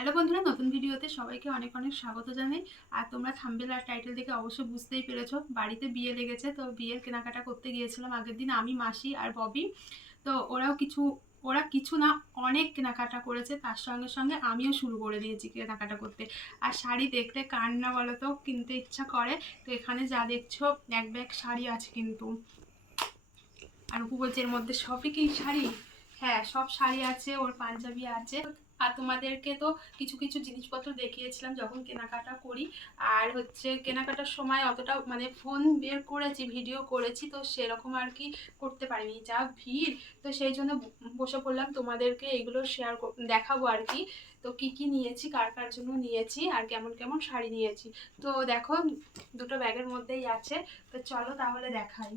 Hello বন্ধুরা, নতুন ভিডিওতে সবাইকে অনেক অনেক স্বাগত জানাই। আর তোমরা থাম্বেল আর টাইটেল দেখে অবশ্যই বুঝতেই পেরেছ, বাড়িতে বিয়ে লেগেছে, তো বিয়ের কেনাকাটা করতে গিয়েছিলাম আগের দিন আমি, মাসি আর ববি। তো ওরাও কিছু, ওরা কিছু না, অনেক কেনাকাটা করেছে, তার সঙ্গে সঙ্গে আমিও শুরু করে দিয়েছি কেনাকাটা করতে। আর শাড়ি দেখতে কার না বলো তো কিনতে ইচ্ছা করে। তো এখানে যা দেখছ, এক ব্যাগ শাড়ি আছে কিন্তু। আর উপর এর মধ্যে সবই কি শাড়ি? হ্যাঁ সব শাড়ি আছে, ওর পাঞ্জাবি আছে। আর তোমাদেরকে তো কিছু কিছু জিনিসপত্র দেখিয়েছিলাম যখন কেনাকাটা করি। আর হচ্ছে কেনাকাটার সময় অতটা মানে ফোন বের করেছি, ভিডিও করেছি, তো সেরকম আর কি করতে পারিনি। যা ভিড়, তো সেই জন্য বসে পড়লাম তোমাদেরকে এগুলো শেয়ার দেখাবো আর কি। তো কি কি নিয়েছি, কার কার জন্য নিয়েছি, আর কেমন কেমন শাড়ি নিয়েছি। তো দেখো, দুটো ব্যাগের মধ্যেই আছে, তো চলো তাহলে দেখাই।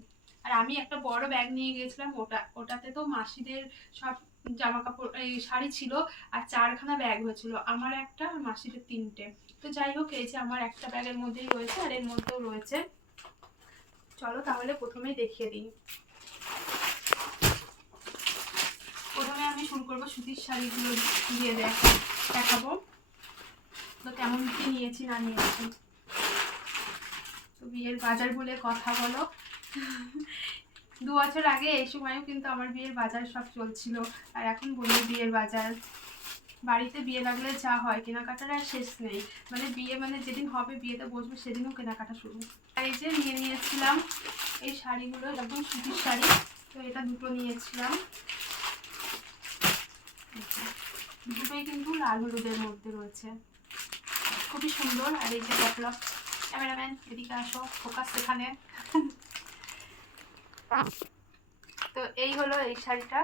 আর আমি একটা বড় ব্যাগ নিয়ে গিয়েছিলাম, ওটা, ওটাতে তো মাসিদের সব জামা কাপড় এই শাড়ি ছিল আর চারখানা ব্যাগ হয়েছিল। আমার একটা, আর মাসিদের তিনটে। তো যাই হোক, এই যে আমার একটা ব্যাগের মধ্যেই রয়েছে, আর এর মধ্যেও রয়েছে। চলো তাহলে প্রথমেই দেখিয়ে দিই। প্রথমে আমি শুরু করব সুতির শাড়িগুলো দিয়ে দেখা দেখাবো। তো কেমন কি নিয়েছি, না নিয়েছি। তো বিয়ের বাজার বলে কথা বলো। দু বছর আগে এই সময়ও কিন্তু আমার বিয়ের বাজার সব চলছিল। আর এখন বলি বিয়ের বাজার। বাড়িতে বিয়ে লাগলে যা হয়, কেনাকাটার আর শেষ নেই। মানে বিয়ে মানে যেদিন হবে বিয়েতে বসবো সেদিনও কেনাকাটা শুরু। আর এই যে নিয়ে নিয়েছিলাম এই শাড়িগুলো, একদম সুতির শাড়ি। তো এটা দুটো নিয়েছিলাম। দুটোই কিন্তু লাল হলুদের মধ্যে রয়েছে। খুবই সুন্দর। আর এই যে ক্যাটলগ ক্যামেরাম্যান, এদিকে আসো ফোকাস এখানে। তো এই হলো এই শাড়িটা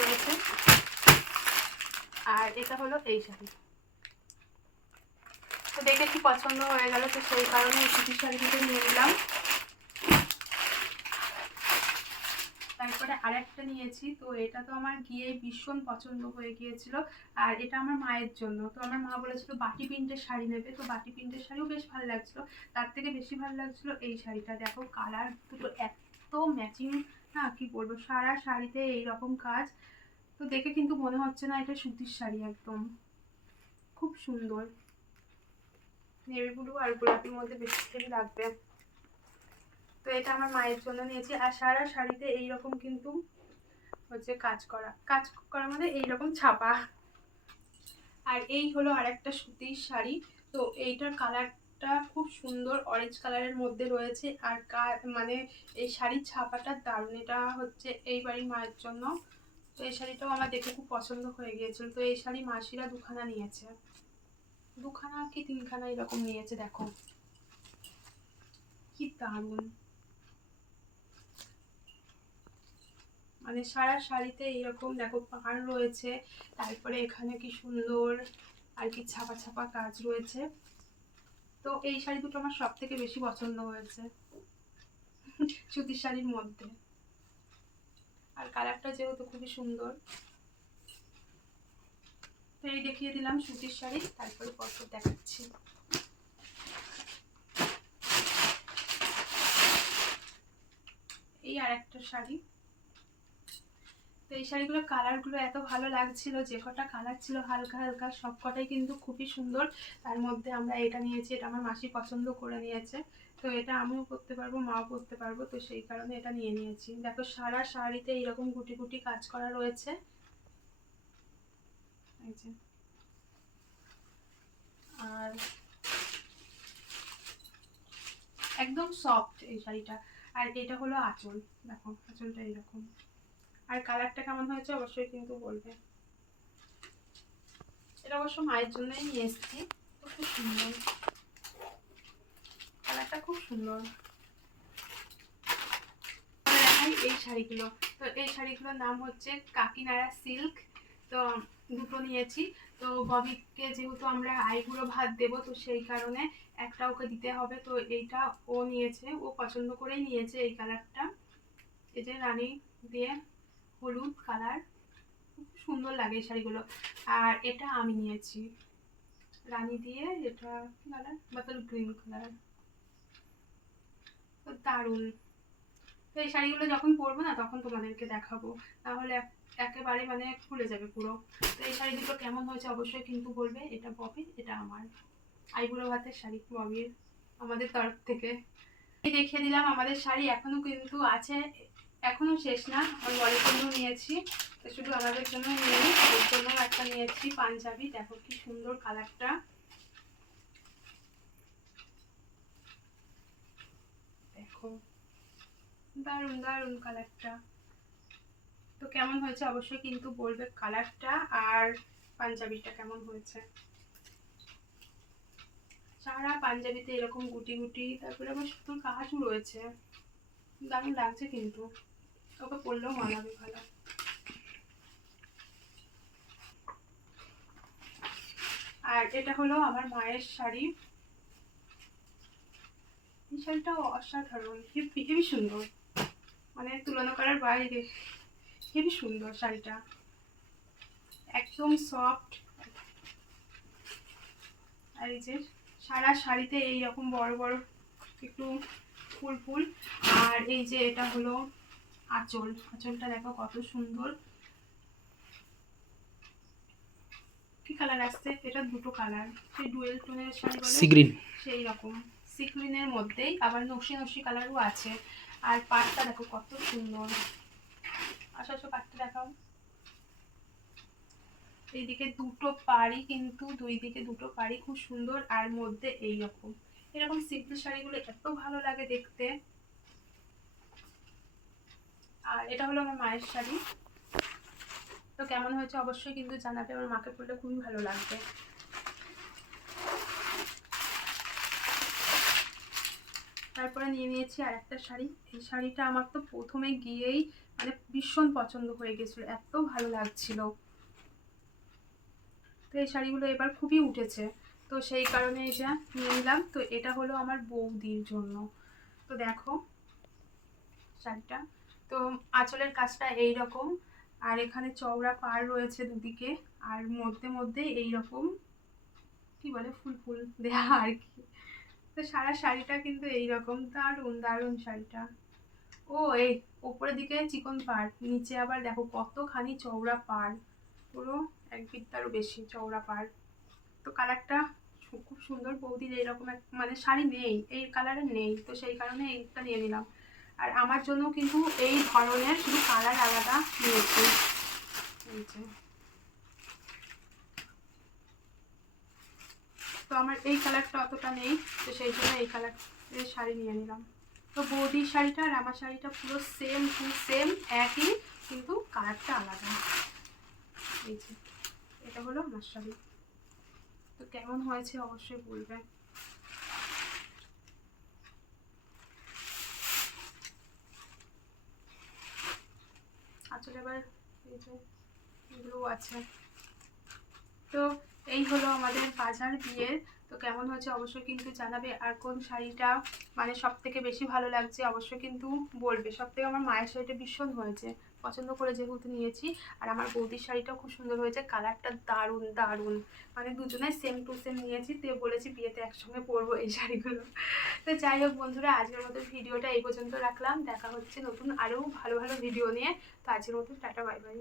রয়েছে আর এটা হলো এই শাড়ি। তো দেখে কি পছন্দ হয়ে গেল, তো সেই কারণে এই সুতির শাড়িটিকে নিয়ে নিলাম। তারপরে আরেকটা নিয়েছি, তো এটা তো আমার গিয়ে ভীষণ পছন্দ হয়ে গিয়েছিল, আর এটা আমার মায়ের জন্য। তো আমার মা বলেছিল, বাটি প্রিন্টের শাড়ি নেবে। তো বাটি প্রিন্টের শাড়িও বেশ ভালো লাগছিল, তার থেকে বেশি ভালো লাগছিল এই শাড়িটা। দেখো, কালার দুটো এত ম্যাচিং না, কি বলব, সারা শাড়িতে এই রকম কাজ। তো দেখে কিন্তু মনে হচ্ছে না এটা সুতির শাড়ি একদম। খুব সুন্দর। নেভি ব্লু আর গোলাপির মধ্যে বেশি লাগবে। তো এটা আমার মায়ের জন্য নিয়েছি। আর সারা শাড়িতে এই রকম কিন্তু হচ্ছে কাজ করা। কাজ করার মধ্যে এই রকম ছাপা। আর এই হলো আরেকটা সুতির শাড়ি। তো এইটার কালার টা খুব সুন্দর অরেঞ্জ কালারের মধ্যে রয়েছে। আর মানে এই শাড়ির ছাপাটা দারুণ। এটা হচ্ছে এই বাড়ির মায়ের জন্য। তো এই শাড়িটাও আমার দেখে খুব পছন্দ হয়ে গিয়েছিল। তো এই শাড়ি মাসিরা দুখানা নিয়েছে। দুখানা কি তিনখানা এরকম নিয়েছে, দেখো। কি দারুণ। মানে সারা শাড়িতে এইরকম, দেখো, পাড় রয়েছে। তারপরে এখানে কি সুন্দর আর কি ছাপা ছাপা কাজ রয়েছে। তো এই শাড়ি দুটো আমার সব থেকে বেশি পছন্দ হয়েছে। সুতির শাড়ির মধ্যে। আর কালারটা যেহেতু খুবই সুন্দর, তো এই দেখিয়ে দিলাম সুতির শাড়ি, তারপরে পরপর দেখাচ্ছি। এই আর একটা শাড়ি। এই শাড়িগুলোর কালারগুলো এত ভালো লাগছিল, যে কটা কালার ছিল হালকা হালকা, সব কটাই কিন্তু খুবই সুন্দর। তার মধ্যে আমরা এটা নিয়েছি, এটা আমার মাসি পছন্দ করে নিয়েছে। তো এটা আমিও পরতে পারব, মাও পরতে পারব, তো সেই কারণে এটা নিয়ে নিয়েছি। দেখো, সারা শাড়িতে এইরকম গুটি গুটি কাজ করা রয়েছে। আর একদম সফট এই শাড়িটা। আর এটা হলো আঁচল, দেখো, আঁচলটা এইরকম আর কালারটা কেমন হয়েছে অবশ্যই কিন্তু বলবে। এটা অবশ্য মায়ের জন্যই নিয়ে এসেছি খুব সুন্দর। কালারটা খুব সুন্দর। এই শাড়িগুলো। তো এই শাড়িগুলোর নাম হচ্ছে কাকিনাড়া সিল্ক। তো দুটো নিয়েছি। তো ববিকে যেহেতু আমরা আইগুলো ভাত দেব, তো সেই কারণে একটা ওকে দিতে হবে। তো এইটা ও নিয়েছে, ও পছন্দ করেই নিয়েছে এই কালারটা এই যে রানী দিয়ে হলুদ কালার। সুন্দর লাগে এই শাড়িগুলো। আর এটা আমি নিয়েছি। রানী দিয়ে এটা কালার বাতল গ্রিন কালার। দারুণ। তো এই শাড়িগুলো যখন পরবো না, তখন তোমাদেরকে দেখাবো। তাহলে একেবারে মানে খুলে যাবে পুরো। তো এই শাড়ি দুটো কেমন হয়েছে অবশ্যই কিন্তু বলবে। এটা ববির, এটা আমার। আইবুড়ো ভাতের শাড়ি, ববির। আমাদের তরফ থেকে। দেখিয়ে দিলাম, আমাদের শাড়ি এখনও কিন্তু আছে। এখনও শেষ না আমার বরের জন্য নিয়েছি শুধু আমাদের জন্য নিয়ে ওর জন্য একটা নিয়েছি পাঞ্জাবি, দেখো কি সুন্দর কালারটা দেখো, দারুণ দারুণ কালারটা তো কেমন হয়েছে? অবশ্যই কিন্তু বলবে কালারটা আর পাঞ্জাবিটা কেমন হয়েছে। সারা পাঞ্জাবিতে এরকম গুটি গুটি, তারপরে আবার সুতোর কাজও রয়েছে। দারুণ লাগছে কিন্তু। ওকে পরলেও মানাবে, ভালো। আর এটা হলো আমার মায়ের শাড়ি। এই শাড়িটাও অসাধারণ, হেবি হেবি সুন্দর। মানে তুলনা করার বাইরে, হেবি সুন্দর শাড়িটা। একদম সফট আর এই যে সারা শাড়িতে এই রকম বড় বড় একটু ফুল ফুল। আর এই যে এটা হলো আঁচল আঁচলটা দেখো কত সুন্দর। কি কালার আসছে? এটা দুটো কালার সেই ডুয়েল টোনের শাড়ি বলে সেই রকম। সিকুইনের মধ্যেই আবার নকশি নকশি কালারও আছে। আর পাটটা দেখো কত সুন্দর। আসো আসো পাটটা দেখাও। এইদিকে দুটো পাড়ি কিন্তু দুই দিকে দুটো পাড়ি খুব সুন্দর। আর মধ্যে এই রকম। এরকম সিম্পল শাড়িগুলো এত ভালো লাগে দেখতে। আর এটা হলো আমার মায়ের শাড়ি। তো কেমন হয়েছে অবশ্যই কিন্তু জানাবে, আমার মাকে পরলে খুবই ভালো লাগবে। তারপরে নিয়ে নিয়েছি আর একটা শাড়ি। এই শাড়িটা আমার তো প্রথমে গিয়েই মানে ভীষণ পছন্দ হয়ে গেছিল, এত ভালো লাগছিল। তো এই শাড়িগুলো এবার খুবই উঠেছে। তো সেই কারণে এটা নিয়ে নিলাম। তো এটা হলো আমার বৌদির জন্য। তো দেখো শাড়িটা। তো আঁচলের কাজটা এই রকম আর এখানে চওড়া পাড় রয়েছে দুদিকে। আর মধ্যে মধ্যে এই রকম কি বলে, ফুল ফুল দেয়া আর কি। তো সারা শাড়িটা কিন্তু এই রকম দারুণ দারুণ শাড়িটা। ও, এই ওপরের দিকে চিকন পাড়, নিচে আবার দেখো কতখানি চওড়া পাড়। পুরো এক বিত্তারও বেশি চওড়া পাড়। তো কালারটা খুব সুন্দর বৌদির এইরকম এক মানে শাড়ি নেই, এই কালারের নেই। তো সেই কারণে এইটা নিয়ে নিলাম। আর আমার জন্য কিন্তু এই ধরনের শুধু কালার আলাদা নিয়েছি তো আমার এই কালারটা অতটা নেই, তো সেই জন্য এই কালারের শাড়ি নিয়ে নিলাম। তো বৌদির শাড়িটা আর আমার শাড়িটা পুরো সেম টু সেম একই, কিন্তু কালারটা আলাদা। এই যে, এটা হলো আমার শাড়ি। তো কেমন হয়েছে অবশ্যই বলবে আসলে আবার এই যে এগুলো আছে। তো এই হলো আমাদের বাজার বিয়ের তো কেমন হয়েছে অবশ্যই কিন্তু জানাবে। আর কোন শাড়িটা মানে সব থেকে বেশি ভালো লাগছে অবশ্যই কিন্তু বলবে। সব থেকে আমার মায়ের শাড়িটা ভীষণ হয়েছে। পছন্দ করে যেহেতু নিয়েছি। আর আমার বৌদির শাড়িটাও খুব সুন্দর হয়েছে, কালারটা দারুণ দারুণ। মানে দুজনে সেম টু সেম নিয়েছি, তো বলেছি বিয়েতে একসঙ্গে পরবো এই শাড়িগুলো। তো যাই হোক বন্ধুরা, আজকের মতো ভিডিওটা এই পর্যন্ত রাখলাম। দেখা হচ্ছে নতুন আরও ভালো ভালো ভিডিও নিয়ে। তো আজকের মতো টাটা বাই বাই